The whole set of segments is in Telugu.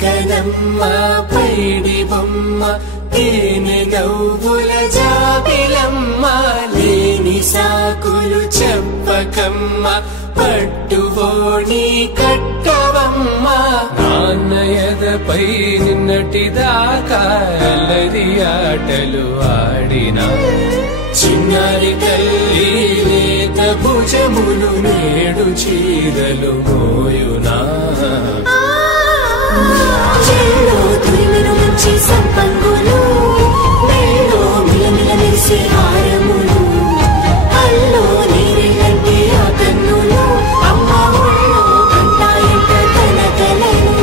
చుక్కనమ్మ పైడి బొమ్మ తేనె నవ్వుల జాబిలమ్మ లేని సాకులు చెప్పకమ్మ పట్టువోణి కట్టవమ్మ నాన్నయదపై నిన్నటిదాకా అల్లరి ఆటలు ఆడిన చిన్నారి తల్లి లేత భుజములు నేడు చీరలు మోయునా చెల్లో తురిమిన మంచి సంపంగులు మెల్లో మిలమిల మెరిసే హారములు అల్లో నీరెళ్ళంటే ఆ కన్నులు అమ్మ ఒళ్ళో కంటాయంట కలకలను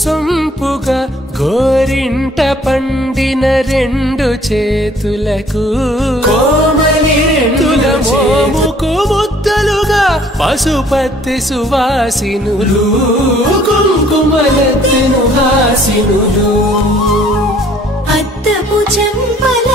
సొంపుగా గోరింట పండిన రెండు చేతులకు కోమలి రెండుల మోముకు ముద్దలుగా పసుపత్తి సువాసినులు కుంకుమలెత్తిను హాసినులు అద్దపు చెంపల